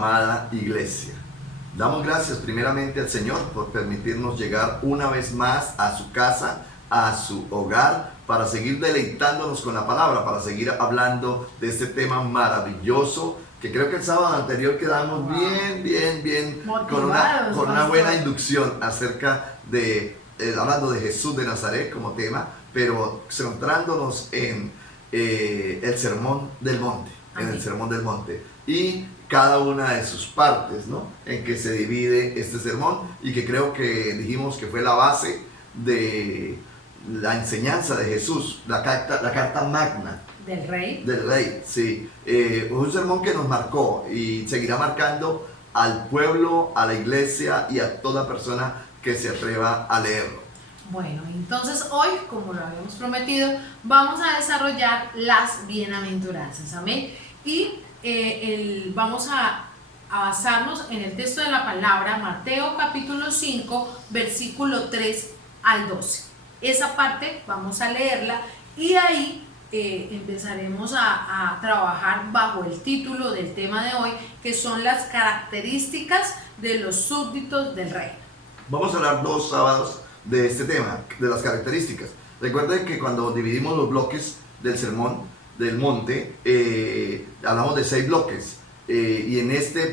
amada iglesia. Damos gracias primeramente al Señor por permitirnos llegar una vez más a su casa, a su hogar, para seguir deleitándonos con la palabra, para seguir hablando de este tema maravilloso, que creo que el sábado anterior quedamos bien con una buena inducción acerca de, hablando de Jesús de Nazaret como tema, pero centrándonos en el Sermón del Monte, en el Sermón del Monte, y cada una de sus partes, ¿no?, en que se divide este sermón, y que creo que dijimos que fue la base de la enseñanza de Jesús, la carta magna del rey. Del rey, sí. Un sermón que nos marcó y seguirá marcando al pueblo, a la iglesia y a toda persona que se atreva a leerlo. Bueno, entonces hoy, como lo habíamos prometido, vamos a desarrollar las bienaventuranzas, amén. Y vamos a basarnos en el texto de la palabra, Mateo capítulo 5, versículo 3 al 12. Esa parte vamos a leerla y ahí empezaremos a trabajar bajo el título del tema de hoy, que son las características de los súbditos del rey. Vamos a hablar 2 sábados de este tema, de las características. Recuerden que cuando dividimos los bloques del sermón del monte, hablamos de 6 bloques, y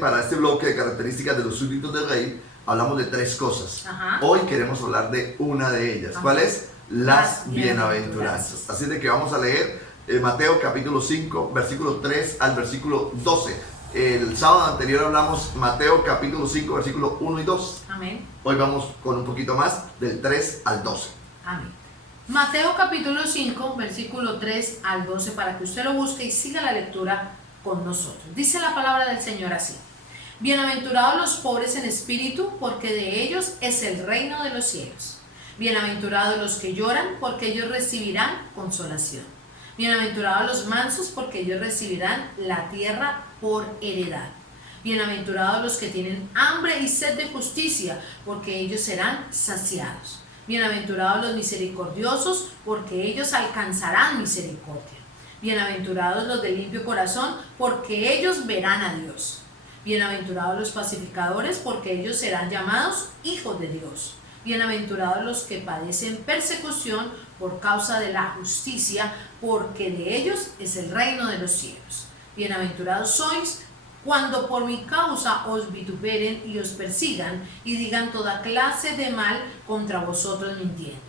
para este bloque de características de los súbditos del rey, hablamos de 3 cosas. Ajá. Hoy queremos hablar de una de ellas. Ajá. ¿Cuál es? Las bienaventuranzas. Así de que vamos a leer Mateo capítulo 5, versículo 3 al versículo 12. El sábado anterior hablamos Mateo capítulo 5, versículo 1 y 2. Amén. Hoy vamos con un poquito más, del 3 al 12. Amén. Mateo capítulo 5, versículo 3 al 12, para que usted lo busque y siga la lectura con nosotros. Dice la palabra del Señor así: bienaventurados los pobres en espíritu, porque de ellos es el reino de los cielos. Bienaventurados los que lloran, porque ellos recibirán consolación. Bienaventurados los mansos, porque ellos recibirán la tierra por heredad. Bienaventurados los que tienen hambre y sed de justicia, porque ellos serán saciados. Bienaventurados los misericordiosos, porque ellos alcanzarán misericordia. Bienaventurados los de limpio corazón, porque ellos verán a Dios. Bienaventurados los pacificadores, porque ellos serán llamados hijos de Dios. Bienaventurados los que padecen persecución por causa de la justicia, porque de ellos es el reino de los cielos. Bienaventurados sois cuando por mi causa os vituperen y os persigan y digan toda clase de mal contra vosotros mintiendo.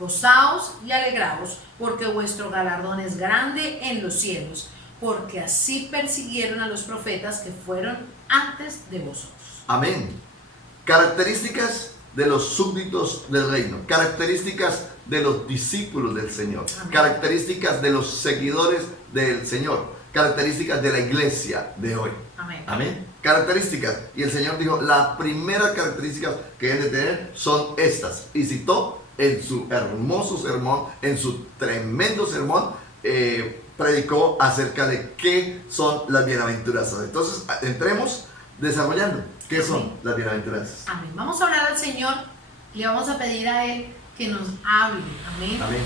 Gozaos y alegraos, porque vuestro galardón es grande en los cielos, porque así persiguieron a los profetas que fueron antes de vosotros. Amén. Características de los súbditos del reino, características de los discípulos del Señor. Amén. Características de los seguidores del Señor, características de la iglesia de hoy. Amén. Amén. Características. Y el Señor dijo, la primera característica que deben de tener son estas. Y citó en su hermoso sermón, en su tremendo sermón, predicó acerca de qué son las bienaventuranzas. Entonces, entremos desarrollando qué son las bienaventuranzas. Amén. Vamos a hablar al Señor, le vamos a pedir a Él que nos hable. Amén. Amén.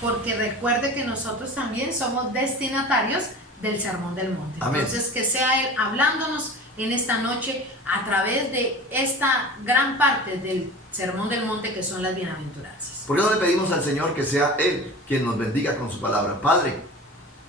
Porque recuerde que nosotros también somos destinatarios del Sermón del Monte. Amén. Entonces, que sea Él hablándonos en esta noche a través de esta gran parte del Sermón del Monte, que son las bienaventuranzas. ¿Por qué no le pedimos al Señor que sea Él quien nos bendiga con su palabra? Padre,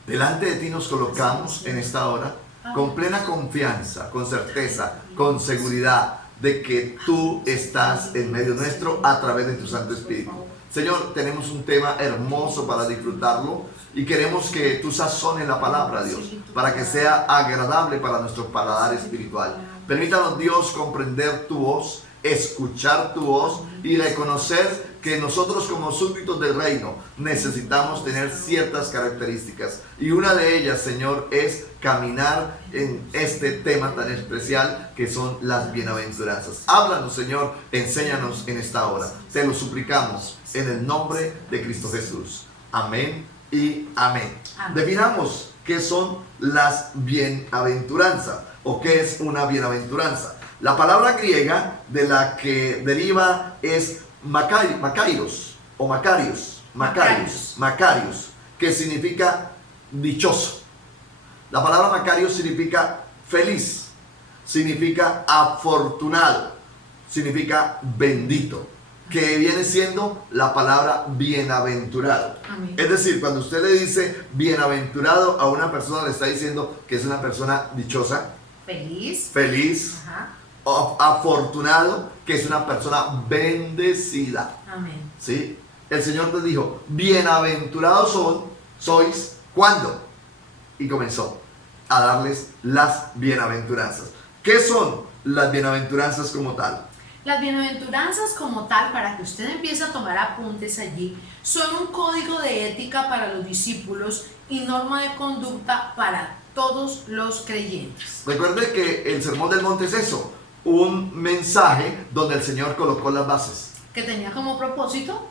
delante de ti nos colocamos en esta hora con plena confianza, con certeza, con seguridad de que tú estás en medio nuestro a través de tu Santo Espíritu. Señor, tenemos un tema hermoso para disfrutarlo y queremos que tú sazones la palabra, Dios, para que sea agradable para nuestro paladar espiritual. Permítanos, Dios, comprender tu voz, escuchar tu voz y reconocer que nosotros como súbditos del reino necesitamos tener ciertas características, y una de ellas, Señor, es caminar en este tema tan especial que son las bienaventuranzas. Háblanos, Señor, enséñanos en esta hora, te lo suplicamos en el nombre de Cristo Jesús. Amén y amén. Amén. Definamos qué son las bienaventuranzas o qué es una bienaventuranza. La palabra griega de la que deriva es Makarios, que significa dichoso. La palabra Makarios significa feliz, significa afortunado, significa bendito, que viene siendo la palabra bienaventurado. Amén. Es decir, cuando usted le dice bienaventurado a una persona, le está diciendo que es una persona dichosa, Feliz. feliz, Ajá. o afortunado, que es una persona bendecida. Amén. ¿Sí? El Señor nos dijo, bienaventurados sois, ¿cuándo? Y comenzó a darles las bienaventuranzas. ¿Qué son las bienaventuranzas como tal? Las bienaventuranzas como tal, para que usted empiece a tomar apuntes allí, son un código de ética para los discípulos y norma de conducta para todos los creyentes. Recuerde que el Sermón del Monte es eso, un mensaje donde el Señor colocó las bases. Que tenía como propósito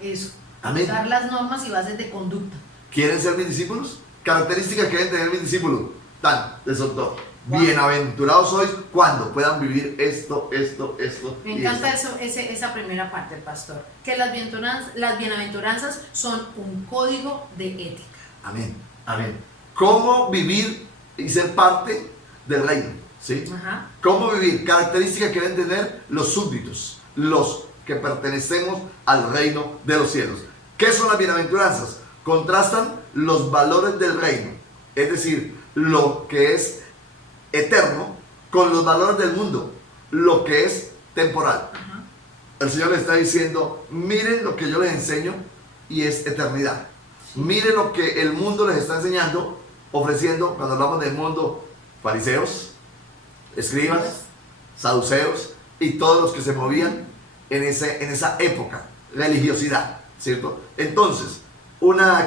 eso, Amén. dar las normas y bases de conducta. ¿Quieren ser mis discípulos? Características que deben tener mis discípulos. Les soltó. Wow. Bienaventurados sois cuando puedan vivir esto. Me y encanta esto. esa primera parte, pastor. Que las bienaventuranzas son un código de ética. Amén, amén. ¿Cómo vivir y ser parte del reino? ¿Sí? Ajá. ¿Cómo vivir? Características que deben tener los súbditos, los que pertenecemos al reino de los cielos. ¿Qué son las bienaventuranzas? Contrastan los valores del reino, es decir, lo que es eterno, con los valores del mundo, lo que es temporal. Ajá. El Señor le está diciendo, miren lo que yo les enseño y es eternidad. Miren lo que el mundo les está enseñando, ofreciendo, cuando hablamos del mundo, fariseos, escribas, saduceos y todos los que se movían en esa época, religiosidad, ¿cierto? Entonces,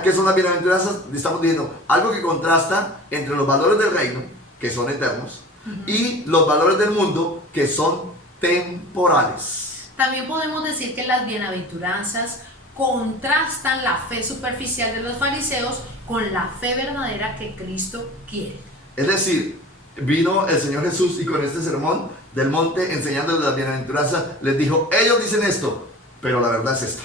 ¿qué son las bienaventuranzas? Estamos diciendo algo que contrasta entre los valores del reino, que son eternos, y los valores del mundo, que son temporales. También podemos decir que las bienaventuranzas contrastan la fe superficial de los fariseos con la fe verdadera que Cristo quiere. Es decir, vino el Señor Jesús y con este sermón del monte enseñándoles las bienaventuranzas, les dijo, ellos dicen esto, pero la verdad es esta.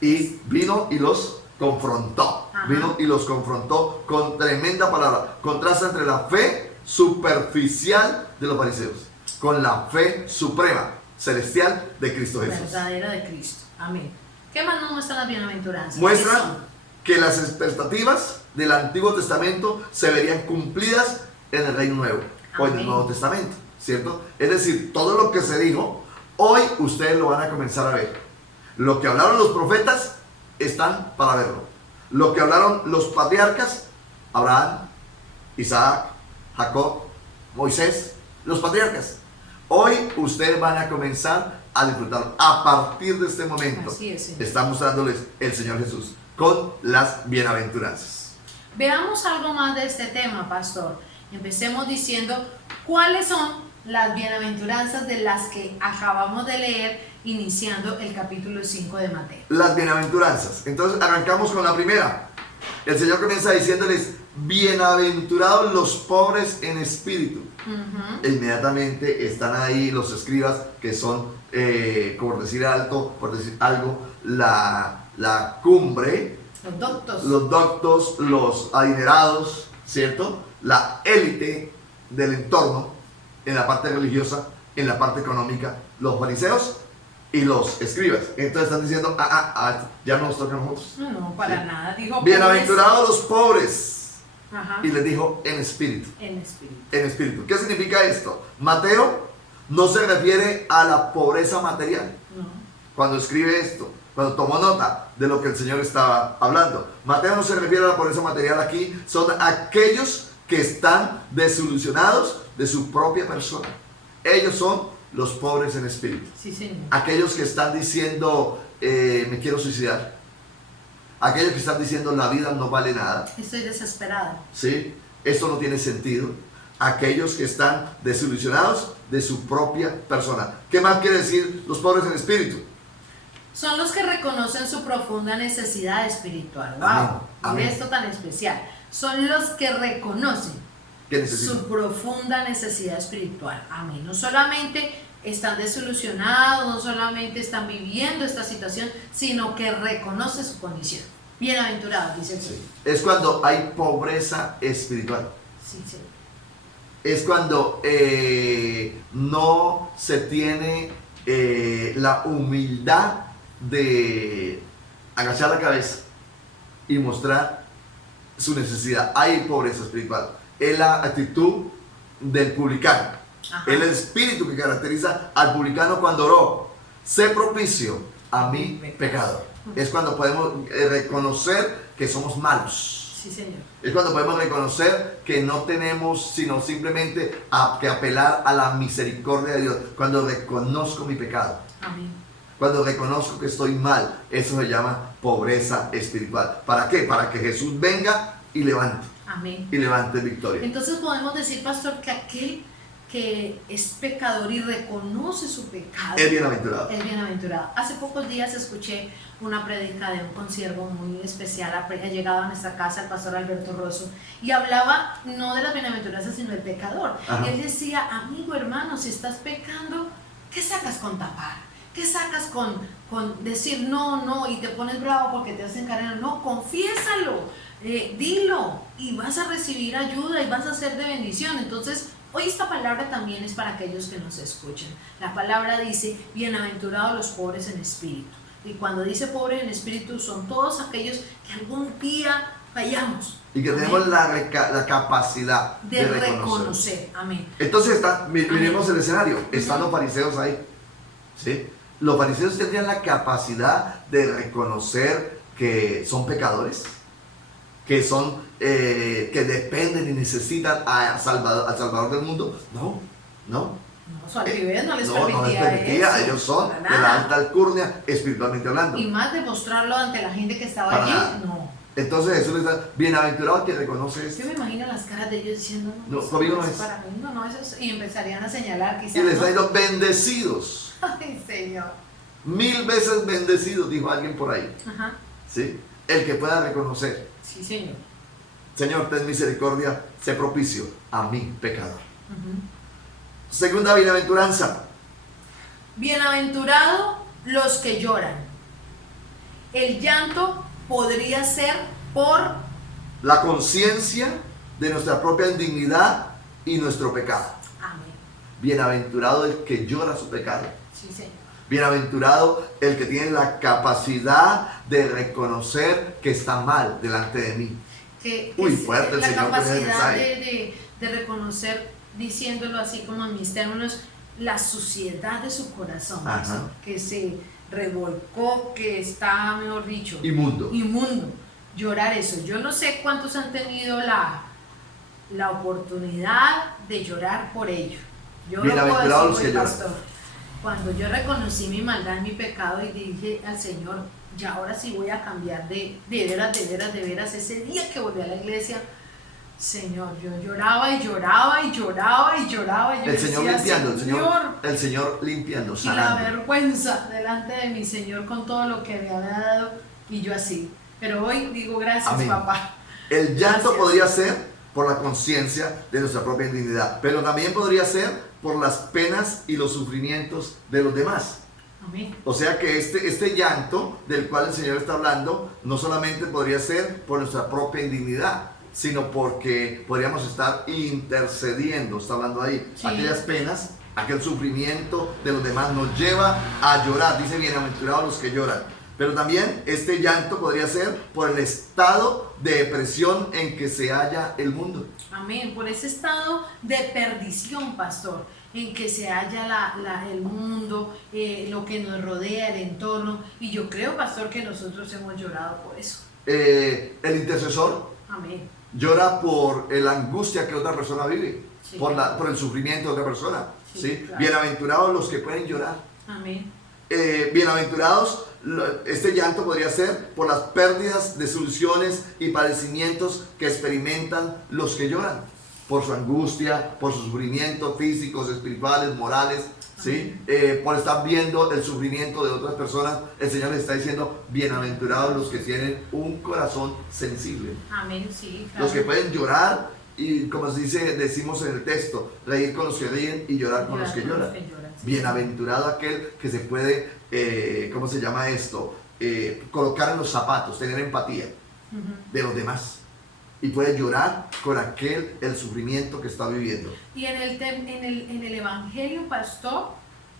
Y vino y los confrontó. Ajá. Vino y los confrontó con tremenda palabra. Contrasta entre la fe superficial de los fariseos con la fe suprema, celestial de Cristo Jesús. Verdadera de Cristo. Amén. ¿Qué más nos muestran las bienaventuranzas? ¿Qué Muestran son? que las expectativas del Antiguo Testamento se verían cumplidas en el Reino Nuevo o en el Amén. Nuevo Testamento, ¿cierto? Es decir, todo lo que se dijo, hoy ustedes lo van a comenzar a ver. Lo que hablaron los profetas están para verlo. Lo que hablaron los patriarcas, Abraham, Isaac, Jacob, Moisés, los patriarcas. Hoy ustedes van a comenzar a disfrutar. A partir de este momento Así es, Señor. está mostrándoles el Señor Jesús con las bienaventuranzas. Veamos algo más de este tema, pastor. Empecemos diciendo cuáles son las bienaventuranzas de las que acabamos de leer iniciando el capítulo 5 de Mateo. Las bienaventuranzas. Entonces arrancamos con la primera. El Señor comienza diciéndoles, bienaventurados los pobres en espíritu. E inmediatamente están ahí los escribas que son, por decir algo, la cumbre, Los doctos. los doctos, los adinerados, ¿cierto? La élite del entorno, en la parte religiosa, en la parte económica, los fariseos y los escribas. Entonces están diciendo, ya no nos toca a nosotros. No, para Sí. nada. Dijo Bienaventurados los pobres. Ajá. Y les dijo en espíritu. En espíritu. En espíritu. ¿Qué significa esto? Mateo no se refiere a la pobreza material. No. Cuando escribe esto, cuando tomó nota de lo que el Señor estaba hablando. Mateo no se refiere a la pobreza material aquí, son aquellos que están desilusionados de su propia persona. Ellos son los pobres en espíritu. Sí, Señor. Aquellos que están diciendo, me quiero suicidar. Aquellos que están diciendo, la vida no vale nada. Estoy desesperada. ¿Sí? Esto no tiene sentido. Aquellos que están desilusionados de su propia persona. ¿Qué más quiere decir los pobres en espíritu? Son los que reconocen su profunda necesidad espiritual. ¡Wow! Amén. Mire Amén. esto tan especial. Son los que reconocen ¿Qué necesitan? su profunda necesidad espiritual. Amén. No solamente están desilusionados, no solamente están viviendo esta situación, sino que reconoce su condición. Bienaventurados, dice el Señor. Es cuando hay pobreza espiritual. Sí, sí. es cuando no se tiene la humildad de agachar la cabeza y mostrar su necesidad. Hay pobreza espiritual. Es la actitud del publicano. Ajá. Es el espíritu que caracteriza al publicano cuando oró: sé propicio a mi pecador. Es cuando podemos reconocer que somos malos. Sí, Señor. Es cuando podemos reconocer que no tenemos sino simplemente que apelar a la misericordia de Dios. Cuando reconozco mi pecado. Amén. Cuando reconozco que estoy mal. Eso se llama pobreza espiritual. ¿Para qué? Para que Jesús venga y levante. Amén. Y levante victoria. Entonces podemos decir, pastor, que aquel que es pecador y reconoce su pecado Es bienaventurado. es bienaventurado. Hace pocos días escuché una prédica de un consiervo muy especial, ha llegado a nuestra casa el pastor Alberto Rosso, y hablaba no de las bienaventuranzas sino del pecador. Ajá. Y él decía: amigo, hermano, si estás pecando, ¿qué sacas con tapar? ¿Qué sacas con decir no y te pones bravo porque te hacen cadena? No, confiésalo, dilo, y vas a recibir ayuda y vas a ser de bendición. Entonces, hoy esta palabra también es para aquellos que nos escuchan. La palabra dice: bienaventurados los pobres en espíritu. Y cuando dice pobres en espíritu, son todos aquellos que algún día fallamos. Y que Amén. tenemos la capacidad De reconocer. Amén. Entonces miremos el escenario. Están los fariseos ahí. ¿Sí? Los fariseos tendrían la capacidad de reconocer que son pecadores, que son que dependen y necesitan al Salvador del mundo. No. No, su altivez no les No les permitía permitía. eso. Ellos son Para de la nada. alta alcurnia, espiritualmente hablando. Y más demostrarlo ante la gente que estaba Para allí, nada. no. Entonces Jesús les da: bienaventurado que reconoce esto. Yo me imagino las caras de ellos diciendo: No, eso conmigo no es es. para mí, no, eso es, y empezarían a señalar quizás. Y les ¿no? da los bendecidos. Ay, Señor. 1000 veces bendecidos, dijo alguien por ahí. Ajá. ¿Sí? El que pueda reconocer: Sí, Señor. Señor, ten misericordia, sé propicio a mi pecador. Ujú. Segunda bienaventuranza: Bienaventurados los que lloran. El llanto podría ser por la conciencia de nuestra propia indignidad y nuestro pecado. amén. Bienaventurado el que llora su pecado. Sí, Señor. Bienaventurado el que tiene la capacidad de reconocer que está mal delante de mí. Que Uy, es fuerte el la Señor con ese capacidad mensaje. de reconocer, diciéndolo así como en mis términos, la suciedad de su corazón, Ajá. eso, que se revolcó, que está, mejor dicho, Inmundo. inmundo. Llorar eso. Yo no sé cuántos han tenido la oportunidad de llorar por ello. Yo lo puedo Bienaventurados los decir, que pues, lloran. pastor. Cuando yo reconocí mi maldad, mi pecado, y dije al Señor: ya ahora sí voy a cambiar de veras, ese día que volví a la iglesia, Señor, yo lloraba y lloraba y lloraba y lloraba. Y yo El Señor decía: limpiando, Señor, el Señor limpiando, y la sanando. vergüenza delante de mi Señor con todo lo que me había dado, y yo así. Pero hoy digo: gracias, Amén. papá. El llanto Gracias. podría ser por la conciencia de nuestra propia indignidad, pero también podría ser por las penas y los sufrimientos de los demás. Amén. O sea que este llanto del cual el Señor está hablando no solamente podría ser por nuestra propia indignidad, sino porque podríamos estar intercediendo, está hablando ahí, Sí. aquellas penas, aquel sufrimiento de los demás nos lleva a llorar. Dice: bienaventurados los que lloran. Pero también este llanto podría ser por el estado de depresión en que se halla el mundo. Amén. Por ese estado de perdición, pastor, en que se halla el mundo, lo que nos rodea, el entorno. Y yo creo, pastor, que nosotros hemos llorado por eso. El intercesor Amén. llora por la angustia que otra persona vive, Sí. por el sufrimiento de otra persona. Sí, ¿Sí? claro. Bienaventurados los que pueden llorar. Amén. Bienaventurados, este llanto podría ser por las pérdidas, desilusiones y padecimientos que experimentan los que lloran, por su angustia, por su sufrimiento físicos, espirituales, morales, ¿sí? Por estar viendo el sufrimiento de otras personas. El Señor les está diciendo: bienaventurados los que tienen un corazón sensible, Amén, sí, claro. los que pueden llorar y, como decimos en el texto, reír con los que ríen y llorar con los que lloran. sí. Bienaventurado aquel que se puede, ¿cómo se llama esto? Colocar en los zapatos, tener empatía Ujú. de los demás. y puede llorar con el sufrimiento que está viviendo. Y en el Evangelio, pastor,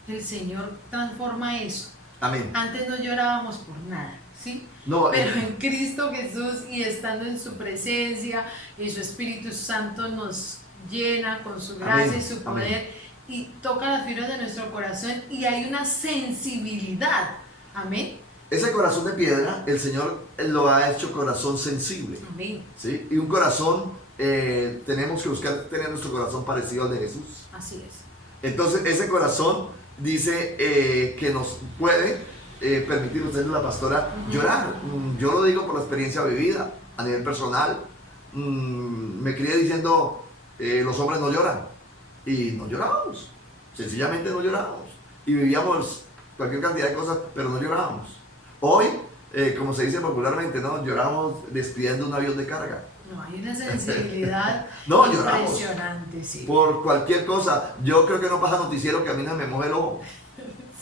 el Señor transforma eso. Amén. Antes no llorábamos por nada, ¿sí? No, pero en Cristo Jesús y estando en su presencia, y su Espíritu Santo nos llena con su gracia amén, y su poder, amén. y toca las fibras de nuestro corazón y hay una sensibilidad. Amén. Ese corazón de piedra, el Señor lo ha hecho corazón sensible. Amén. ¿Sí? Y un corazón, tenemos que buscar tener nuestro corazón parecido al de Jesús. Así es. Entonces, ese corazón dice que nos puede permitir, usted es la pastora, llorar. Yo lo digo por la experiencia vivida a nivel personal. Me crié diciendo, los hombres no lloran. Y no llorábamos. Sencillamente no llorábamos. Y vivíamos cualquier cantidad de cosas, pero no llorábamos. Hoy, como se dice popularmente, ¿no? Lloramos despidiendo un avión de carga. No, hay una sensibilidad no, impresionante, sí. Por cualquier cosa. Yo creo que no pasa noticiero que a mí no me moje el ojo.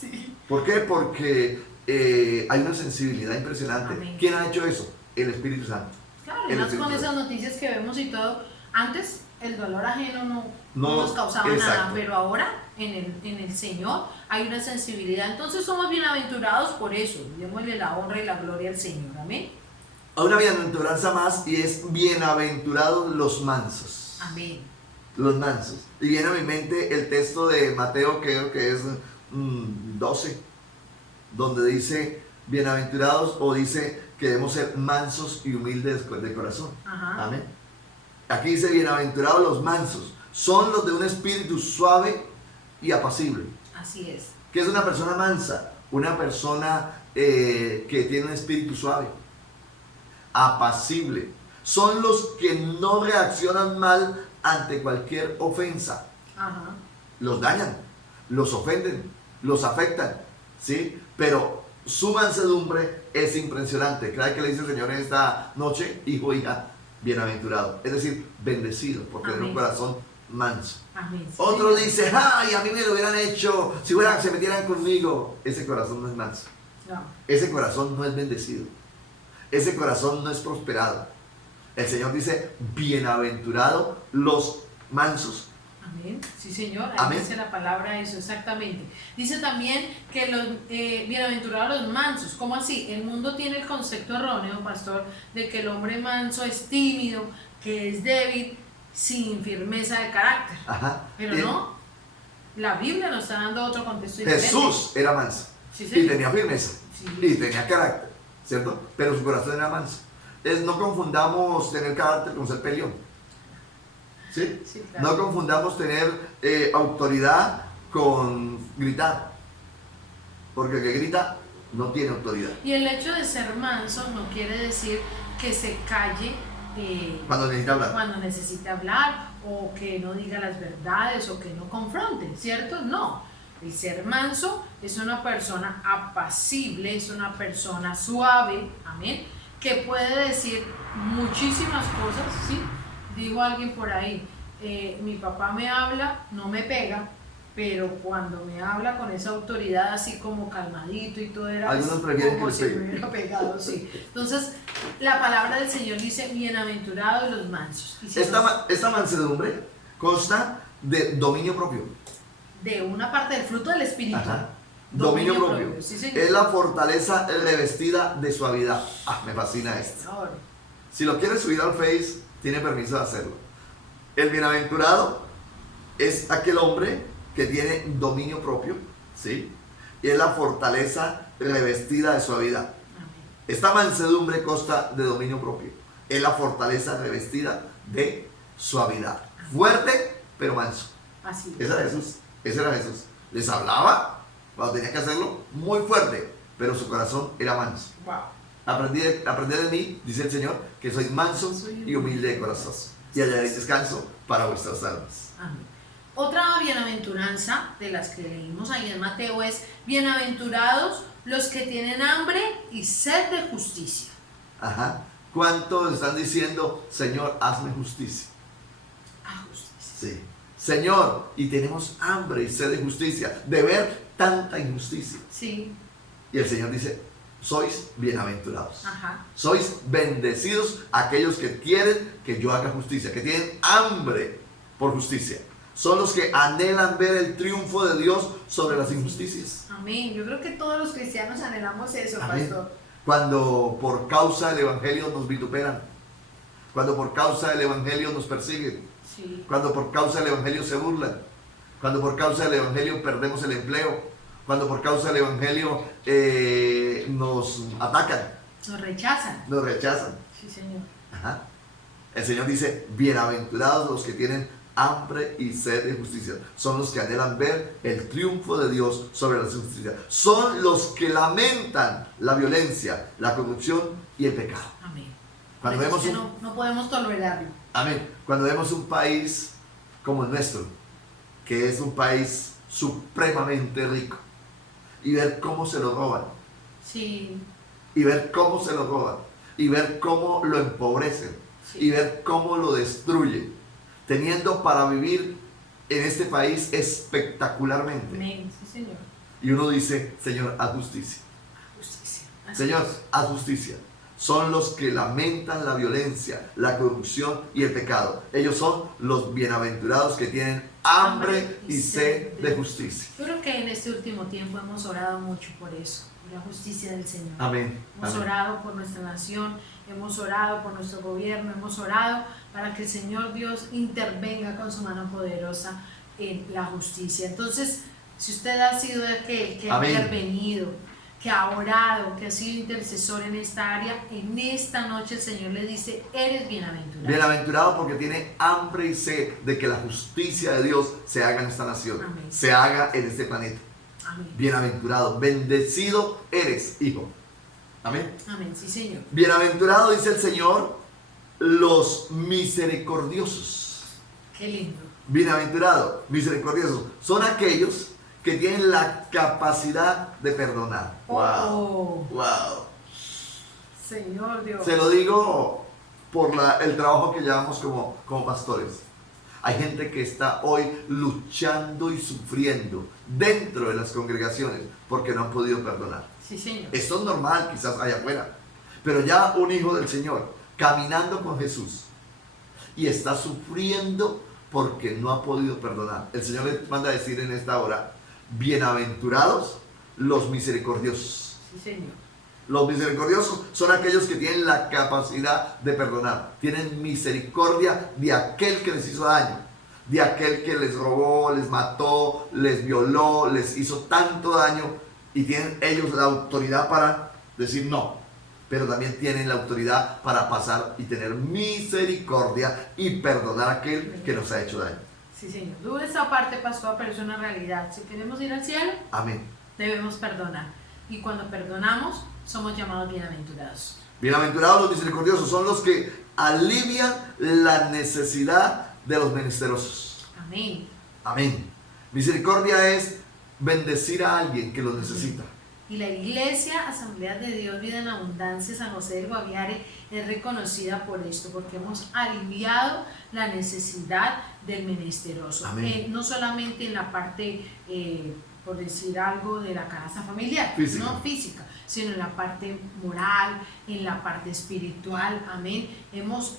Sí. ¿Por qué? Porque hay una sensibilidad impresionante. Amén. ¿Quién ha hecho eso? El Espíritu Santo. Claro, y más con esas noticias que vemos y todo. Antes el dolor ajeno no nos causaba nada, pero ahora en el Señor hay una sensibilidad. Entonces somos bienaventurados por eso. Démosle la honra y la gloria al Señor. Amén. Hay una bienaventuranza más y es bienaventurados los mansos. Amén. Los mansos. Y viene a mi mente el texto de Mateo, creo que es 12, donde dice bienaventurados, o dice que debemos ser mansos y humildes de corazón. Ajá. Amén. Aquí dice bienaventurados los mansos, son los de un espíritu suave y apacible. Así es. ¿Qué es una persona mansa? Una persona que tiene un espíritu suave, apacible. Son los que no reaccionan mal ante cualquier ofensa. Ajá. Los dañan, los ofenden, los afectan, ¿sí? Pero su mansedumbre es impresionante. Cada vez que le dice el Señor en esta noche, hijo, hija, bienaventurado, es decir, bendecido por tener un corazón manso. Amén. Otro dice, ay, a mí me lo hubieran hecho si se metieran conmigo. Ese corazón no es manso. No. Ese corazón no es bendecido. Ese corazón no es prosperado. El Señor dice, bienaventurado los mansos. Amén. Sí, Señor. Ahí Amén. dice la palabra eso, exactamente. Dice también que los bienaventurados los mansos. ¿Cómo así? El mundo tiene el concepto erróneo, pastor, de que el hombre manso es tímido, que es débil, sin firmeza de carácter. Ajá. Pero no. La Biblia nos está dando otro contexto diferente. Jesús era manso. Sí, Y señor. tenía firmeza. Sí. Y tenía carácter, ¿cierto? Pero su corazón era manso. No confundamos tener carácter con ser peleón. ¿Sí? Sí, claro. No confundamos tener autoridad con gritar. Porque el que grita no tiene autoridad. Y el hecho de ser manso no quiere decir que se calle Cuando necesita hablar. cuando necesite hablar, o que no diga las verdades, o que no confronte, ¿cierto? No. El ser manso es una persona apacible, es una persona suave, amén, que puede decir muchísimas cosas, ¿sí? Dijo alguien por ahí, mi papá me habla, no me pega, pero cuando me habla con esa autoridad así como calmadito y todo, era Algunos prefieren como que si les me pegue. hubiera pegado, sí. Entonces, la palabra del Señor dice, bienaventurados los mansos. Y si Esta mansedumbre consta de dominio propio. de una parte del fruto del Espíritu. Ajá. Dominio propio. Sí, señor. Es la fortaleza revestida de suavidad. Me fascina esto. Ahora, Si lo quieres subir al Face, tiene permiso de hacerlo. El bienaventurado es aquel hombre que tiene dominio propio, ¿sí? Y es la fortaleza revestida de suavidad. amén. Esta mansedumbre consta de dominio propio. Es la fortaleza revestida de suavidad. Fuerte, pero manso. Así es. Ese era Jesús. Ese era Jesús. Les hablaba cuando tenía que hacerlo muy fuerte, pero su corazón era manso. Wow. Aprended de mí, dice el Señor, que soy manso y humilde de corazón. Y hallaréis descanso para vuestras almas. Amén. Otra bienaventuranza de las que leímos ahí en Mateo es, bienaventurados los que tienen hambre y sed de justicia. Ajá. ¿Cuántos están diciendo, Señor, hazme justicia? Ah, justicia. Sí. Señor, y tenemos hambre y sed de justicia, de ver tanta injusticia. Sí. Y el Señor dice, sois bienaventurados. Ajá. Sois bendecidos aquellos que quieren que yo haga justicia, que tienen hambre por justicia. Son los que anhelan ver el triunfo de Dios sobre las injusticias. Amén. Yo creo que todos los cristianos anhelamos eso, Amén. pastor. Cuando por causa del Evangelio nos vituperan, cuando por causa del Evangelio nos persiguen, Sí. cuando por causa del Evangelio se burlan, cuando por causa del Evangelio perdemos el empleo, cuando por causa del Evangelio nos atacan, Nos rechazan. nos rechazan. Sí, Señor. Ajá. El Señor dice, bienaventurados los que tienen hambre y sed de justicia. Son los que anhelan ver el triunfo de Dios sobre las injusticias. Son los que lamentan la violencia, la corrupción y el pecado. Amén. Cuando Por eso vemos es que no podemos tolerarlo. Amén. Cuando vemos un país como el nuestro, que es un país supremamente rico, y ver cómo se lo roban, Sí. y ver cómo se lo roban, y ver cómo lo empobrecen, Sí. y ver cómo lo destruyen, teniendo para vivir en este país espectacularmente. Amén. Sí, Señor. Y uno dice, Señor, haz justicia. Justicia. Así Señor, es. haz justicia. Son los que lamentan la violencia, la corrupción y el pecado. Ellos son los bienaventurados que tienen hambre y sed de justicia. Yo creo que en este último tiempo hemos orado mucho por eso, por la justicia del Señor. Amén. Hemos Amén. orado por nuestra nación, hemos orado por nuestro gobierno, hemos orado para que el Señor Dios intervenga con su mano poderosa en la justicia. Entonces, si usted ha sido de aquel que ha Amén. intervenido, que ha orado, que ha sido intercesor en esta área, en esta noche el Señor le dice, eres bienaventurado. Bienaventurado porque tiene hambre y sed de que la justicia de Dios se haga en esta nación, Amén. se haga en este planeta. Amén. Bienaventurado, bendecido eres, hijo. Amén. Amén, sí, Señor. Bienaventurado, dice el Señor, los misericordiosos. Qué lindo. Bienaventurado, misericordiosos, son aquellos que tienen la capacidad de perdonar. Oh. Wow. Señor Dios. Se lo digo por el trabajo que llevamos como pastores. Hay gente que está hoy luchando y sufriendo dentro de las congregaciones porque no han podido perdonar. Sí, Señor. Esto es normal quizás allá afuera, pero ya un hijo del Señor caminando con Jesús y está sufriendo porque no ha podido perdonar. El Señor le manda a decir en esta hora, bienaventurados los misericordiosos. Sí, Señor. Los misericordiosos son aquellos que tienen la capacidad de perdonar, tienen misericordia de aquel que les hizo daño, de aquel que les robó, les mató, les violó, les hizo tanto daño, y tienen ellos la autoridad para decir no, pero también tienen la autoridad para pasar y tener misericordia y perdonar a aquel que nos ha hecho daño. Sí, Señor. Dura esta parte, pastor, pero es una realidad. Si queremos ir al cielo, Amén. debemos perdonar. Y cuando perdonamos, somos llamados bienaventurados. Bienaventurados los misericordiosos, son los que alivian la necesidad de los menesterosos. Amén. Amén. Misericordia es bendecir a alguien que lo necesita. Y la Iglesia Asamblea de Dios Vida en Abundancia San José del Guaviare es reconocida por esto, porque hemos aliviado la necesidad del menesteroso. Amén. No solamente en la parte, por decir algo, de la canasta familiar, Física. no física, sino en la parte moral, en la parte espiritual. Amén. Hemos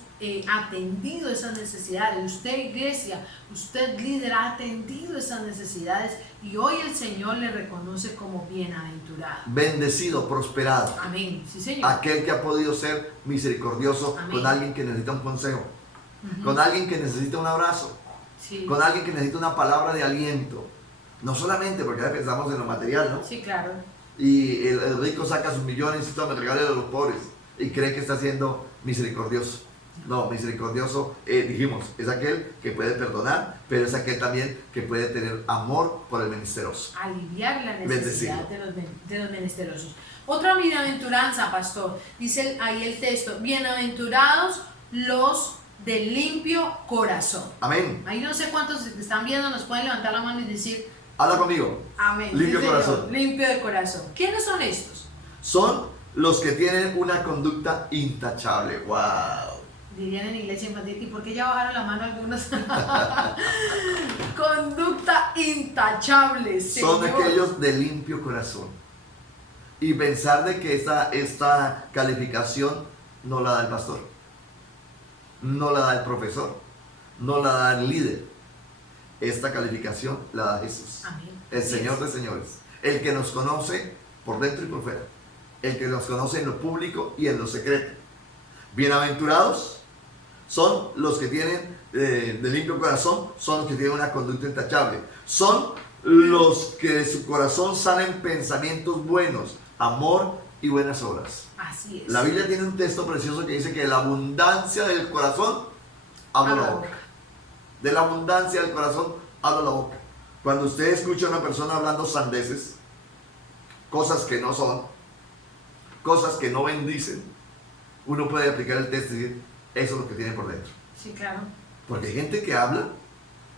atendido esas necesidades. Usted, iglesia, usted líder, ha atendido esas necesidades y hoy el Señor le reconoce como bienaventurado. Bendecido, prosperado. Amén. Sí, Señor. Aquel que ha podido ser misericordioso Amén. con alguien que necesita un consejo, Ujú. con alguien que necesita un abrazo, Sí. con alguien que necesita una palabra de aliento. No solamente porque ya pensamos en lo material, ¿no? Sí, claro. Y el rico saca sus millones y todo, me regala a los pobres y cree que está siendo misericordioso. No, misericordioso, dijimos, es aquel que puede perdonar, pero es aquel también que puede tener amor por el menesteroso. Aliviar la Bendecido. necesidad de los menesterosos. Otra bienaventuranza, pastor. Dice ahí el texto: bienaventurados los de limpio corazón. Amén. Ahí no sé cuántos están viendo, nos pueden levantar la mano y decir Habla conmigo. amén. Limpio Sí, Señor. corazón. Limpio de corazón. ¿Quiénes son estos? Son los que tienen una conducta intachable. ¡Wow! Dirían en iglesia infantil, ¿y por qué ya bajaron la mano algunos? Conducta intachable, Son Señor. aquellos de limpio corazón. y pensar de que esta calificación no la da el pastor, no la da el profesor, no la da el líder. Esta calificación la da Jesús, Amén. el Señor de señores, el que nos conoce por dentro y por fuera, el que nos conoce en lo público y en lo secreto. Bienaventurados son los que tienen de limpio corazón, son los que tienen una conducta intachable, son los que de su corazón salen pensamientos buenos, amor y buenas obras. Así es. La Biblia tiene un texto precioso que dice que de la abundancia del corazón habla la boca. De la abundancia del corazón habla la boca. Cuando usted escucha a una persona hablando sandeces, cosas que no son, cosas que no bendicen, uno puede aplicar el texto y decir, eso es lo que tiene por dentro. Sí, claro. Porque hay gente que habla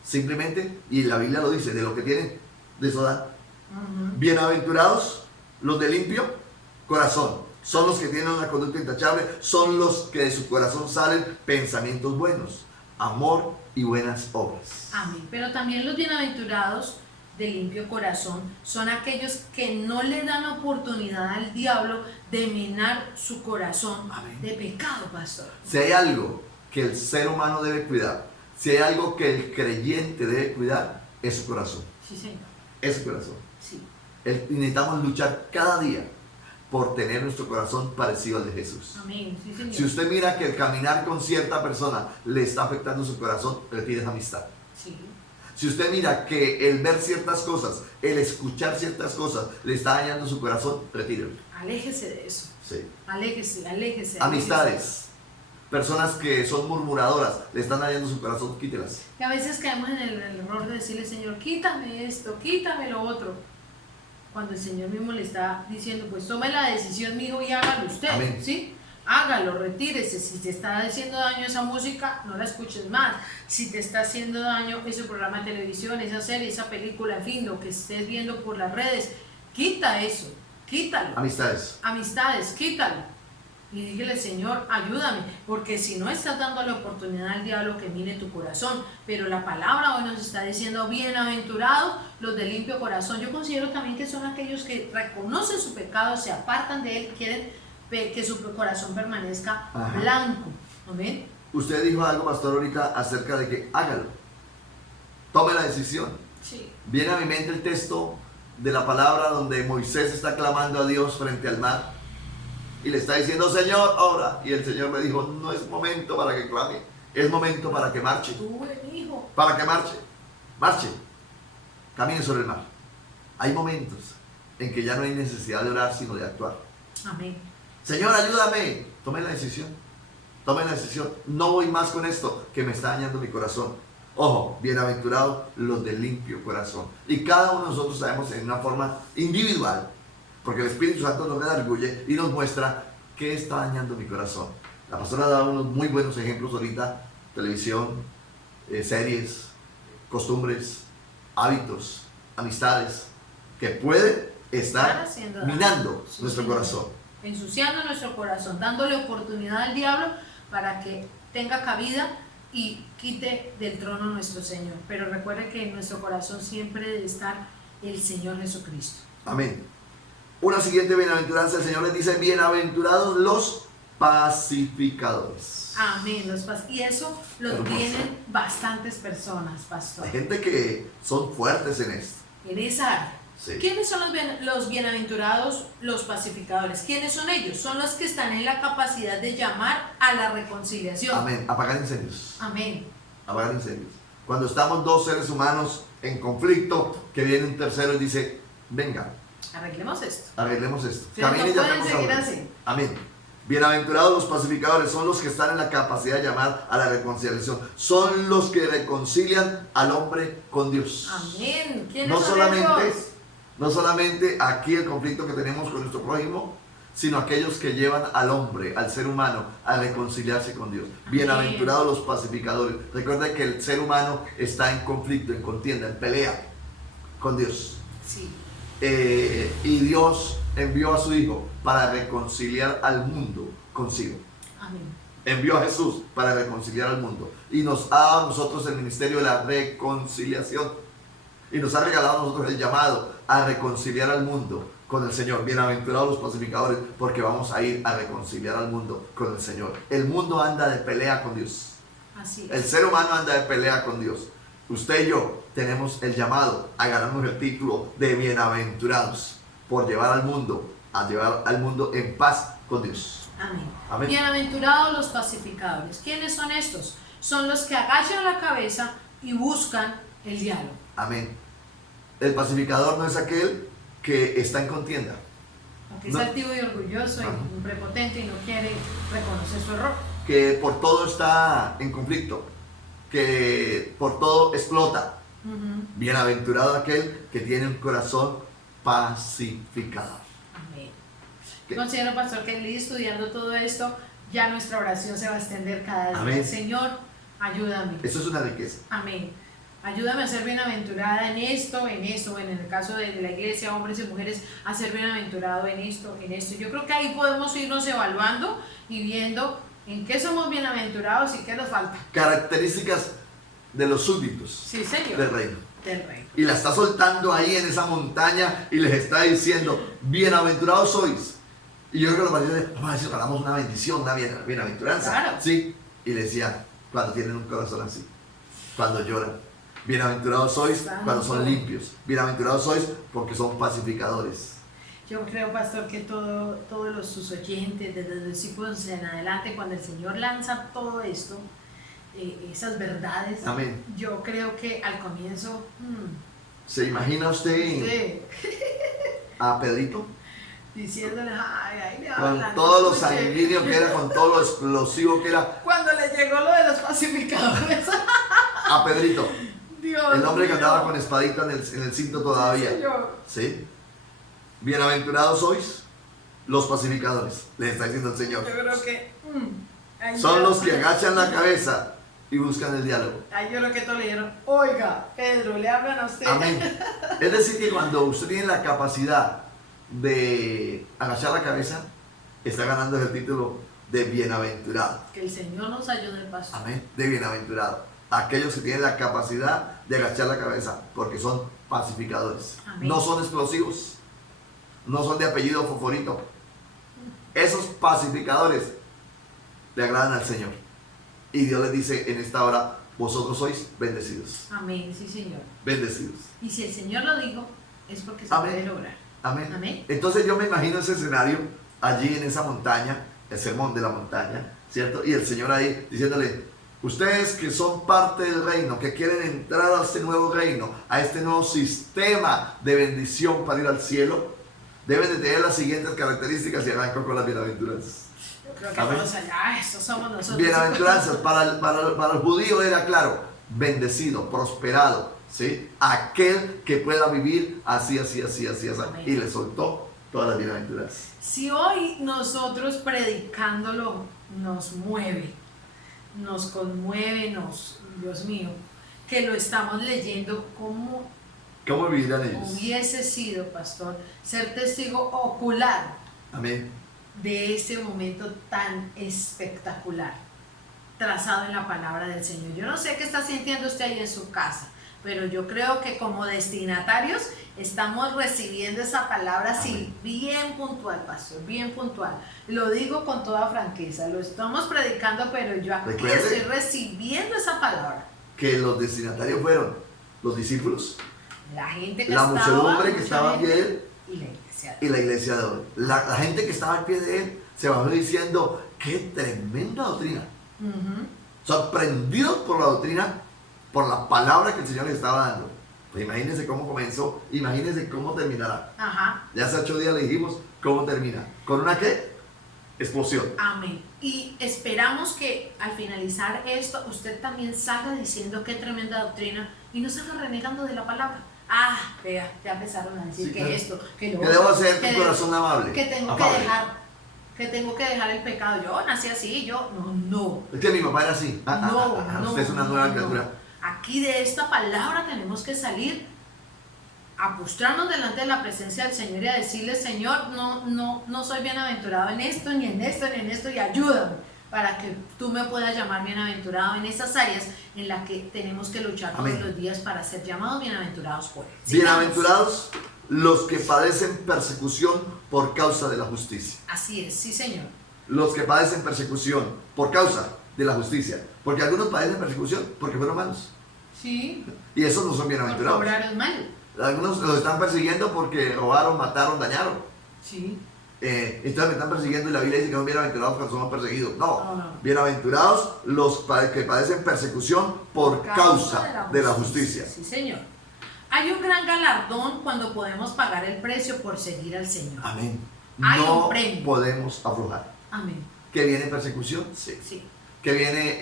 simplemente, y la Biblia lo dice, de lo que tienen, de eso dan. Bienaventurados los de limpio corazón, son los que tienen una conducta intachable, son los que de su corazón salen pensamientos buenos, amor y buenas obras. Amén. Pero también los bienaventurados de limpio corazón son aquellos que no le dan oportunidad al diablo de minar su corazón. Amén. De pecado, pastor. Si hay algo que el ser humano debe cuidar, si hay algo que el creyente debe cuidar, es su corazón. Sí, señor. Es su corazón. Sí. Necesitamos luchar cada día por tener nuestro corazón parecido al de Jesús. Amén. Sí, señor. Si usted mira que el caminar con cierta persona le está afectando su corazón, retire esa amistad. Sí. Si usted mira que el ver ciertas cosas, el escuchar ciertas cosas le está dañando su corazón, retírelo. Aléjese de eso. Sí. Aléjese, aléjese. Amistades, personas que son murmuradoras, le están dañando su corazón, quítelas. Y a veces caemos en el error de decirle, Señor, quítame esto, quítame lo otro. Cuando el Señor mismo le está diciendo, pues tome la decisión, mi hijo, y hágalo usted. Amén. ¿Sí? Hágalo, retírese. Si te está haciendo daño esa música, no la escuches más. Si te está haciendo daño ese programa de televisión, esa serie, esa película, en fin, lo que estés viendo por las redes, quita eso, quítalo. Amistades. Amistades, quítalo. Y dígale, Señor, ayúdame, porque si no estás dando la oportunidad al diablo que mire tu corazón, pero la palabra hoy nos está diciendo, bienaventurados los de limpio corazón. Yo considero también que son aquellos que reconocen su pecado, se apartan de él, quieren que su corazón permanezca blanco. ¿Amén? Usted dijo algo, pastor, ahorita acerca de que hágalo. Tome la decisión. Sí. Viene a mi mente el texto de la palabra donde Moisés está clamando a Dios frente al mar y le está diciendo, Señor, ora. Y el Señor le dijo, no es momento para que clame, es momento para que marche. Tú, hijo. Para que marche. Marche. Camine sobre el mar. Hay momentos en que ya no hay necesidad de orar, sino de actuar. Amén. Señor, ayúdame. Tome la decisión. Tome la decisión. No voy más con esto que me está dañando mi corazón. Ojo, bienaventurados los de limpio corazón. Y cada uno de nosotros sabemos en una forma individual, porque el Espíritu Santo nos redarguye y nos muestra qué está dañando mi corazón. La pastora ha dado unos muy buenos ejemplos ahorita: televisión, series, costumbres, hábitos, amistades, que pueden estar minando nuestro corazón. Ensuciando nuestro corazón, dándole oportunidad al diablo para que tenga cabida y quite del trono nuestro Señor. Pero recuerde que en nuestro corazón siempre debe estar el Señor Jesucristo. Amén. Una siguiente bienaventuranza, el Señor les dice, bienaventurados los pacificadores. Amén. Y eso lo tienen bastantes personas, pastor. Hay gente que son fuertes en esto. En esa área. Sí. ¿Quiénes son los bienaventurados, los pacificadores? ¿Quiénes son ellos? Son los que están en la capacidad de llamar a la reconciliación. Amén. Apagar incendios. Amén. Apagar incendios. Cuando estamos dos seres humanos en conflicto, que viene un tercero y dice, venga, arreglemos esto. Arreglemos esto. Sí, Camine no y pueden llamemos seguir a así. Amén. Bienaventurados los pacificadores, son los que están en la capacidad de llamar a la reconciliación. Son los que reconcilian al hombre con Dios. Amén. ¿Quiénes No son solamente, esos? no solamente aquí el conflicto que tenemos con nuestro prójimo, sino aquellos que llevan al hombre, al ser humano, a reconciliarse con Dios. Amén. Bienaventurados los pacificadores. Recuerda que el ser humano está en conflicto, en contienda, en pelea con Dios. Sí. Y Dios envió a su Hijo para reconciliar al mundo consigo. Amén. Envió a Jesús para reconciliar al mundo. Y nos ha dado a nosotros el ministerio de la reconciliación. Y nos ha regalado a nosotros el llamado a reconciliar al mundo con el Señor. Bienaventurados los pacificadores, porque vamos a ir a reconciliar al mundo con el Señor. El mundo anda de pelea con Dios. Así El es. ser humano anda de pelea con Dios. Usted y yo tenemos el llamado a ganarnos el título de bienaventurados por llevar al mundo, a llevar al mundo en paz con Dios. Amén. Amén. Bienaventurados los pacificadores. ¿Quiénes son estos? Son los que agachan la cabeza y buscan el diálogo. Amén. El pacificador no es aquel que está en contienda. Aunque es No. altivo y orgulloso Ajá. y prepotente y no quiere reconocer su error. Que por todo está en conflicto, que por todo explota. Ujú. Bienaventurado aquel que tiene un corazón pacificador. Amén. ¿Qué? Considero, pastor, que al ir estudiando todo esto, ya nuestra oración se va a extender cada día. Amén. Señor, ayúdame. Eso es una riqueza. Amén. Ayúdame a ser bienaventurada en esto, en el caso de la iglesia, hombres y mujeres, a ser bienaventurado en esto, en esto. Yo creo que ahí podemos irnos evaluando y viendo en qué somos bienaventurados y qué nos falta. Características de los súbditos Sí, Señor. del reino. Del reino. Y la está soltando ahí en esa montaña y les está diciendo, bienaventurados sois. Y yo creo que los pastores, vamos a decir, ganamos una bendición, una bienaventuranza. Claro. Sí. Y le decía, cuando tienen un corazón así, cuando lloran. Bienaventurados sois Santo. cuando son limpios. Bienaventurados sois porque son pacificadores. Yo creo, pastor, que todos sus oyentes, desde los discípulos en adelante, cuando el Señor lanza todo esto, esas verdades, Amén. yo creo que al comienzo, ¿Se imagina usted sí, a Pedrito? diciéndole, ay, me Con hablan, todo lo escuche. sanguíneo que era, con todo lo explosivo que era. Cuando le llegó lo de los pacificadores, A Pedrito, Dios el hombre que mío. andaba con espadita en el cinto Sí, todavía. Señor. ¿Sí? Bienaventurados sois los pacificadores, les está diciendo el Yo Señor. creo que ahí Son ya- los que agachan la cabeza y buscan el diálogo. Ahí yo creo que todos le dijeron, oiga, Pedro, le hablan a usted. Amén. Es decir, que cuando usted tiene la capacidad de agachar la cabeza, está ganando el título de bienaventurado. Que el Señor nos ayude, pastor. Amén. De bienaventurado. Aquellos que tienen la capacidad de agachar la cabeza, porque son pacificadores. Amén. No son explosivos. No son de apellido Foforito. Esos pacificadores le agradan al Señor. Y Dios les dice en esta hora, vosotros sois bendecidos. Amén, sí, Señor. Bendecidos. Y si el Señor lo dijo, es porque se Amén. puede lograr. Amén. Amén. Entonces yo me imagino ese escenario allí en esa montaña, el sermón de la montaña, ¿cierto? Y el Señor ahí diciéndole, ustedes que son parte del reino, que quieren entrar a este nuevo reino, a este nuevo sistema de bendición para ir al cielo, deben de tener las siguientes características y arranco con las bienaventuranzas. Yo creo que Amén. todos allá, estos somos nosotros. Bienaventuranzas, para el judío era claro, bendecido, prosperado, ¿sí? Aquel que pueda vivir así, así, así, así, así. Amén. Y le soltó todas las bienaventuranzas. Si hoy nosotros predicándolo nos mueve, nos conmueve, Dios mío, que lo estamos leyendo, como ¿Cómo vivirán ellos? hubiese sido, pastor, ser testigo ocular Amén. de ese momento tan espectacular trazado en la palabra del Señor. Yo no sé qué está sintiendo usted ahí en su casa, pero yo creo que como destinatarios estamos recibiendo esa palabra así, bien puntual, pastor, bien puntual. Lo digo con toda franqueza, lo estamos predicando, pero yo aquí Recuerde estoy recibiendo esa palabra. que los destinatarios fueron los discípulos, La gente que la estaba, muchedumbre que mucha estaba a pie de gente, él y la iglesia. y la iglesia de hoy. La gente que estaba al pie de él se bajó diciendo, qué tremenda doctrina. Ujú. Sorprendidos por la doctrina, por la palabra que el Señor les estaba dando. Pues imagínense cómo comenzó, imagínense cómo terminará. Ajá. Ya hace 8 días le dijimos cómo termina. ¿Con una qué? Explosión. Amén. Y esperamos que al finalizar esto, usted también salga diciendo qué tremenda doctrina y no salga renegando de la palabra. Ah, vea, ya empezaron a decir Sí, que claro. esto, que lo Que otro, debo ser que un de- corazón amable. que tengo que afable. dejar el pecado. Yo nací así, yo no. Es que mi papá era así. No, usted es una nueva criatura. Aquí de esta palabra tenemos que salir a postrarnos delante de la presencia del Señor y a decirle, Señor, no soy bienaventurado en esto, ni en esto, ni en esto, y ayúdame para que tú me puedas llamar bienaventurado en esas áreas en las que tenemos que luchar Amén. todos los días para ser llamados bienaventurados por Él. Bienaventurados los que padecen persecución por causa de la justicia. Así es, sí, Señor. Los que padecen persecución por causa de la justicia. Porque algunos padecen persecución porque fueron malos. Sí. Y esos no son Por bienaventurados. cobrar mal. Algunos los están persiguiendo porque robaron, mataron, dañaron. Sí. Entonces me están persiguiendo y la Biblia dice que son bienaventurados porque somos perseguidos. No, No. bienaventurados los que padecen persecución por causa de la justicia. Sí, Señor. Hay un gran galardón cuando podemos pagar el precio por seguir al Señor. Amén. Hay No un premio. podemos aflojar. Amén. ¿Que viene persecución? Sí. Sí. ¿Que viene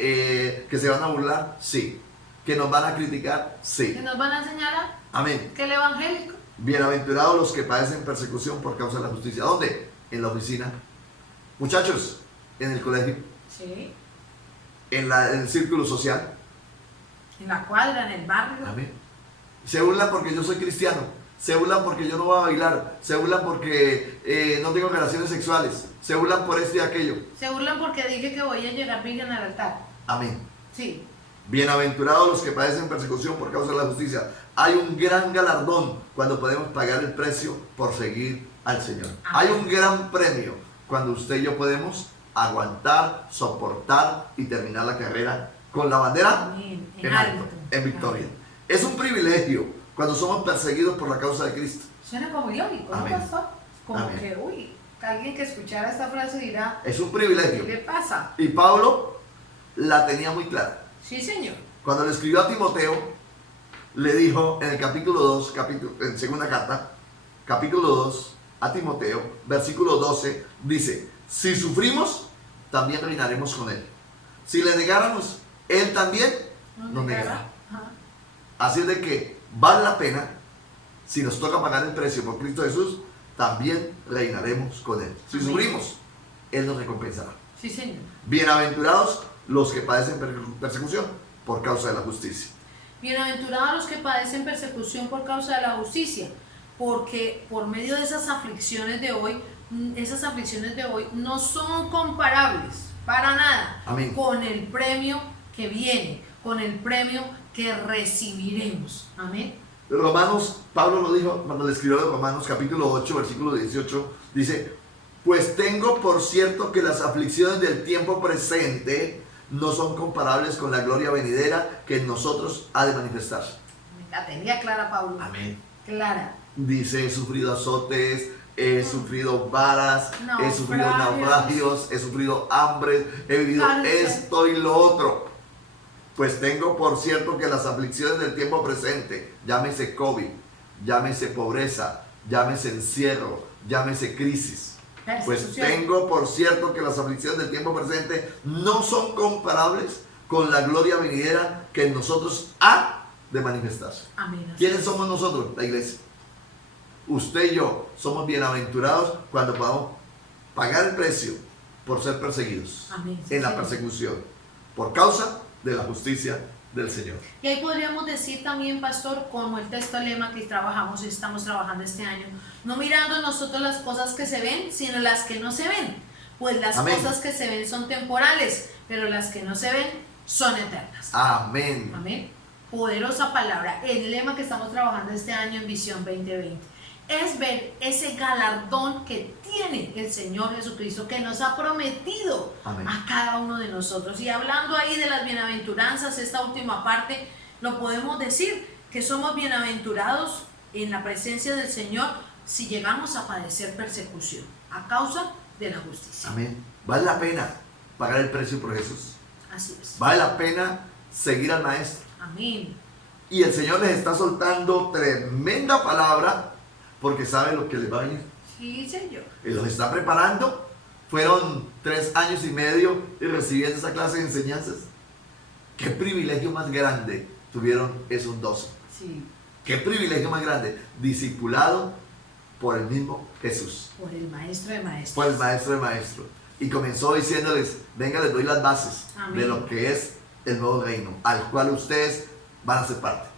que se van a burlar? Sí. ¿Que nos van a criticar? ¿Que Sí. nos van a señalar? Amén. Que el evangélico. Bienaventurados los que padecen persecución por causa de la justicia. ¿Dónde? En la oficina. Muchachos, en el colegio, Sí. en el círculo social. En la cuadra, en el barrio. Amén. Se burlan porque yo soy cristiano. Se burlan porque yo no voy a bailar. Se burlan porque no tengo relaciones sexuales. Se burlan por esto y aquello. Se burlan porque dije que voy a llegar virgen al altar. Amén. Sí. Bienaventurados los que padecen persecución por causa de la justicia. Hay un gran galardón cuando podemos pagar el precio por seguir al Señor. Amén. Hay un gran premio cuando usted y yo podemos aguantar, soportar y terminar la carrera con la bandera Amén. en alto, en victoria. Amén. Es un privilegio cuando somos perseguidos por la causa de Cristo. Suena como ilógico, ¿no, Amén. pastor? Como Amén. que, uy, alguien que escuchara esta frase dirá, Es un ¿qué privilegio. le pasa? Y Pablo la tenía muy clara. Sí, Señor. Cuando le escribió a Timoteo, le dijo en el capítulo 2, en segunda carta, capítulo 2, a Timoteo, versículo 12, dice, si sufrimos, también reinaremos con él. Si le negáramos, él también nos negará. Ajá. Así es de que vale la pena, si nos toca pagar el precio por Cristo Jesús, también reinaremos con él. Si Amén. sufrimos, él nos recompensará. Sí, Señor. Bienaventurados los que padecen persecución por causa de la justicia. Bienaventurados los que padecen persecución por causa de la justicia, porque por medio de esas aflicciones de hoy no son comparables para nada Amén. con el premio que viene, con el premio que recibiremos. Amén. Romanos, Pablo lo dijo cuando le escribió de Romanos capítulo 8, versículo 18, dice, pues tengo por cierto que las aflicciones del tiempo presente no son comparables con la gloria venidera que en nosotros ha de manifestarse. La tenía clara, Pablo. Amén. Clara. Dice, he sufrido azotes, he sufrido varas, he sufrido Naufragios. naufragios, he sufrido hambre, he vivido Cárcel. esto y lo otro. Pues tengo por cierto que las aflicciones del tiempo presente, llámese COVID, llámese pobreza, llámese encierro, llámese crisis. Pues Persecución. tengo por cierto que las aflicciones del tiempo presente no son comparables con la gloria venidera que en nosotros ha de manifestarse. Amén. Así ¿Quiénes es. somos nosotros? La iglesia. Usted y yo somos bienaventurados cuando podamos pagar el precio por ser perseguidos Amén. Sí, en la Señor. persecución por causa de la justicia del Señor. Y ahí podríamos decir también, pastor, como el texto lema que estamos trabajando este año, no mirando nosotros las cosas que se ven, sino las que no se ven. Pues las Amén. cosas que se ven son temporales, pero las que no se ven son eternas. Amén. Amén. Poderosa palabra. El lema que estamos trabajando este año en Visión 2020 es ver ese galardón que tiene el Señor Jesucristo, que nos ha prometido Amén. a cada uno de nosotros. Y hablando ahí de las bienaventuranzas, esta última parte, lo podemos decir, que somos bienaventurados en la presencia del Señor si llegamos a padecer persecución a causa de la justicia. Amén. Vale la pena pagar el precio por Jesús. Así es. Vale la pena seguir al Maestro. Amén. Y el Señor les está soltando tremenda palabra porque sabe lo que les va a venir. Sí, Señor. Él los está preparando. Fueron 3 años y medio y recibiendo esa clase de enseñanzas. Qué privilegio más grande tuvieron esos 12. Sí. Qué privilegio más grande. Discipulado por el mismo Jesús. Por el Maestro de Maestros. Por el Maestro de Maestros. Y comenzó diciéndoles, venga, les doy las bases Amén. de lo que es el nuevo reino, al cual ustedes van a ser parte.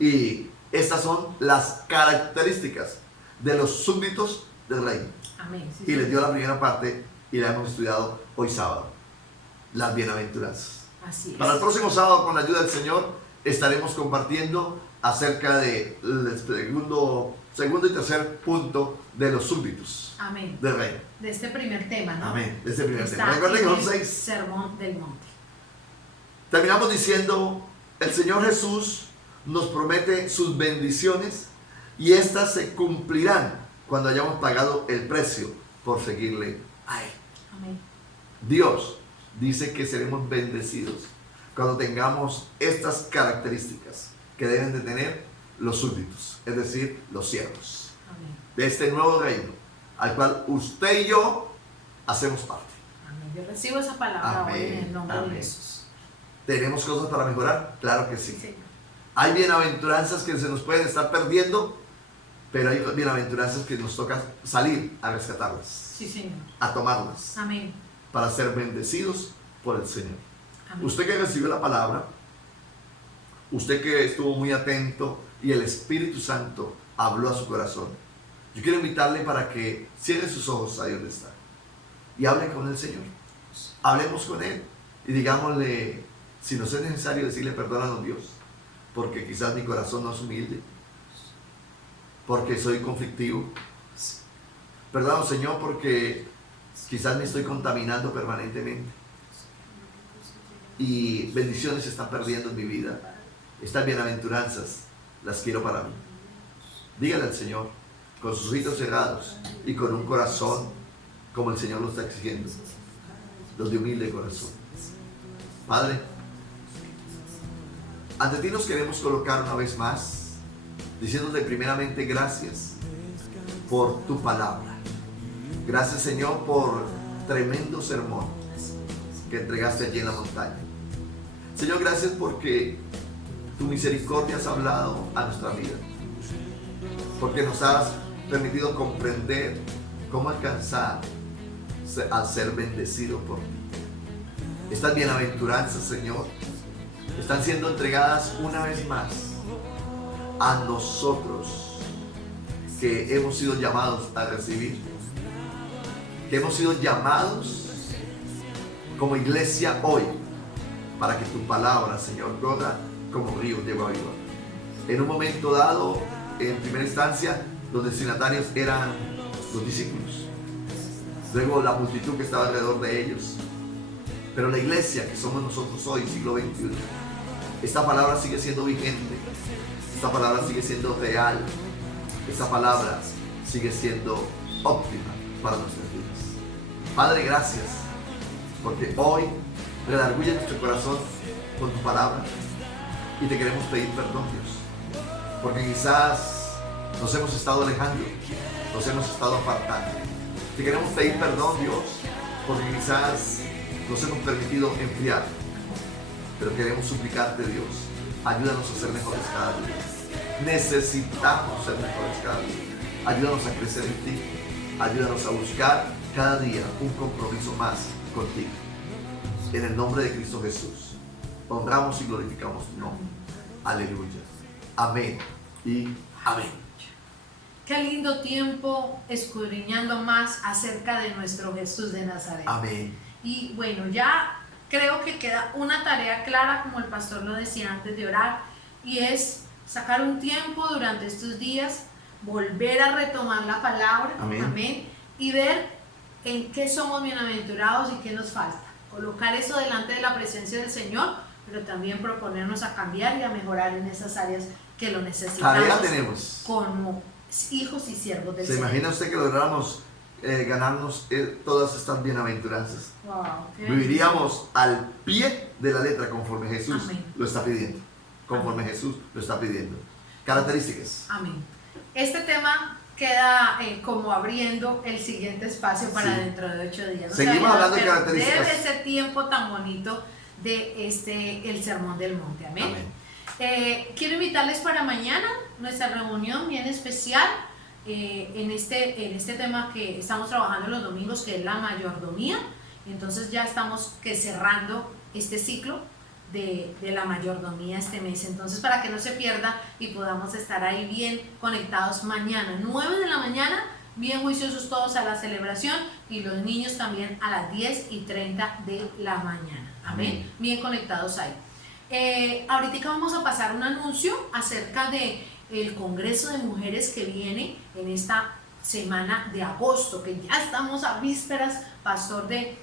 Y estas son las características de los súbditos del reino. Amén. Sí, Y les sí. dio la primera parte y la hemos estudiado hoy sábado. Las bienaventuranzas. Así es. Para el próximo sábado, con la ayuda del Señor, estaremos compartiendo acerca del segundo y tercer punto de los súbditos Amén. del reino. De este primer tema, ¿no? Amén. De este primer Está tema. Recuerden que en son el 6. Sermón del Monte. Terminamos diciendo, el Señor Jesús nos promete sus bendiciones y éstas se cumplirán cuando hayamos pagado el precio por seguirle a Él. Amén. Dios dice que seremos bendecidos cuando tengamos estas características que deben de tener los súbditos, es decir, los siervos Amén. de este nuevo reino al cual usted y yo hacemos parte. Amén. Yo recibo esa palabra hoy en el nombre de Jesús. ¿Tenemos cosas para mejorar? Claro que sí. Sí. Hay bienaventuranzas que se nos pueden estar perdiendo, pero hay bienaventuranzas que nos toca salir a rescatarlas, Sí, Señor. a tomarlas, Amén. para ser bendecidos por el Señor. Amén. Usted que recibió la palabra, usted que estuvo muy atento y el Espíritu Santo habló a su corazón, yo quiero invitarle para que cierre sus ojos ahí donde está y hable con el Señor. Hablemos con Él y digámosle, si nos es necesario decirle, perdónanos Dios, porque quizás mi corazón no es humilde, porque soy conflictivo. Perdónanos Señor, porque quizás me estoy contaminando permanentemente y bendiciones se están perdiendo en mi vida. Estas bienaventuranzas las quiero para mí. Dígale al Señor con sus ojitos cerrados y con un corazón como el Señor lo está exigiendo, los de humilde corazón. Padre, ante ti nos queremos colocar una vez más, diciéndote primeramente gracias por tu palabra. Gracias Señor por tremendo sermón que entregaste allí en la montaña. Señor, gracias porque tu misericordia has hablado a nuestra vida, porque nos has permitido comprender cómo alcanzar a ser bendecido por ti. Estas bienaventuranzas, Señor, están siendo entregadas una vez más a nosotros que hemos sido llamados a recibir, que hemos sido llamados como iglesia hoy para que tu palabra, Señor, corra como río de agua viva. En un momento dado, en primera instancia, los destinatarios eran los discípulos, luego la multitud que estaba alrededor de ellos, pero la iglesia que somos nosotros hoy, siglo XXI, esta palabra sigue siendo vigente, esta palabra sigue siendo real, esta palabra sigue siendo óptima para nuestras vidas. Padre, gracias, porque hoy redarguye nuestro corazón con tu palabra y te queremos pedir perdón, Dios, porque quizás nos hemos estado alejando, nos hemos estado apartando. Te queremos pedir perdón, Dios, porque quizás nos hemos permitido enfriar, pero queremos suplicarte, Dios, ayúdanos a ser mejores cada día. Necesitamos ser mejores cada día. Ayúdanos a crecer en ti, ayúdanos a buscar cada día un compromiso más contigo. En el nombre de Cristo Jesús, honramos y glorificamos tu nombre. Aleluya. Amén y amén. Qué lindo tiempo escudriñando más acerca de nuestro Jesús de Nazaret. Amén. Y bueno, ya creo que queda una tarea clara, como el pastor lo decía antes de orar, y es sacar un tiempo durante estos días, volver a retomar la palabra, Amén. amén, y ver en qué somos bienaventurados y qué nos falta. Colocar eso delante de la presencia del Señor, pero también proponernos a cambiar y a mejorar en esas áreas que lo necesitamos. Tarea tenemos. Como hijos y siervos del ¿Se Señor. imagina usted que lográramos ganarnos todas estas bienaventuranzas? Wow, Viviríamos al pie de la letra conforme Jesús Amén. lo está pidiendo. Conforme Amén. Jesús lo está pidiendo. Características. Amén. Este tema queda como abriendo el siguiente espacio para Sí. dentro de 8 días. No Seguimos se vayan a hablando de perder características. ese tiempo tan bonito de el Sermón del Monte. Amén. Amén. Quiero invitarles para mañana nuestra reunión bien especial en este tema que estamos trabajando los domingos, que es la mayordomía. Entonces ya estamos cerrando este ciclo de la mayordomía este mes. Entonces, para que no se pierda y podamos estar ahí bien conectados mañana, 9 de la mañana, bien juiciosos todos a la celebración, y los niños también a las 10:30 de la mañana. Amén. Amén. Bien conectados ahí. Ahorita vamos a pasar un anuncio acerca de el Congreso de Mujeres que viene en esta semana de agosto, que ya estamos a vísperas, pastor, de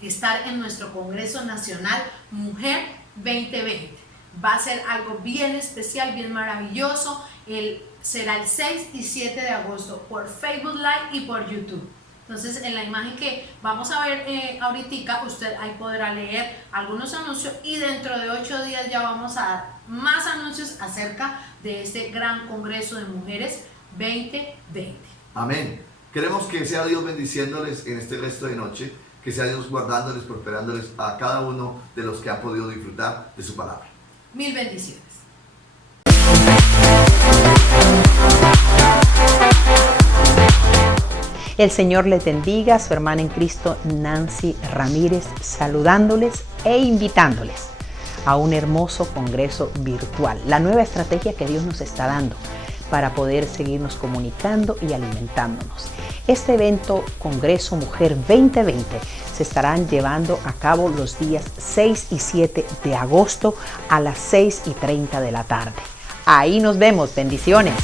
estar en nuestro Congreso Nacional Mujer 2020. Va a ser algo bien especial, bien maravilloso. Será el 6 y 7 de agosto por Facebook Live y por YouTube. Entonces, en la imagen que vamos a ver ahorita, usted ahí podrá leer algunos anuncios, y dentro de 8 días ya vamos a dar más anuncios acerca de este gran Congreso de Mujeres 2020. Amén. Queremos que sea Dios bendiciéndoles en este resto de noche, que sea Dios guardándoles, prosperándoles a cada uno de los que han podido disfrutar de su palabra. Mil bendiciones. El Señor les bendiga, su hermana en Cristo Nancy Ramírez, saludándoles e invitándoles a un hermoso congreso virtual, la nueva estrategia que Dios nos está dando para poder seguirnos comunicando y alimentándonos. Este evento Congreso Mujer 2020 se estarán llevando a cabo los días 6 y 7 de agosto a las 6:30 de la tarde. Ahí nos vemos, bendiciones.